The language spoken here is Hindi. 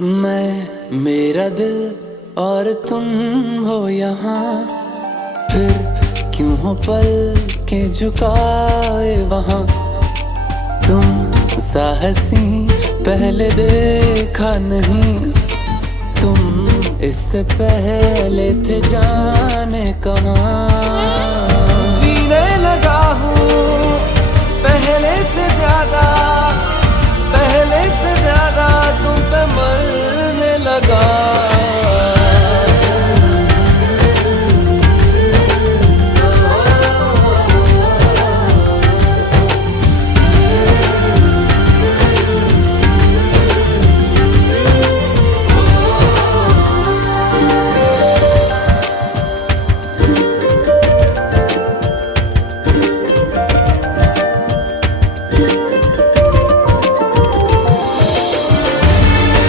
मैं मेरा दिल और तुम हो यहाँ, फिर क्यों हो पल के झुकाए वहाँ। तुम साहसी पहले देखा नहीं, तुम इससे पहले थे जाने कहाँ। जीने लगा हूँ पहले से ज्यादा तुम पे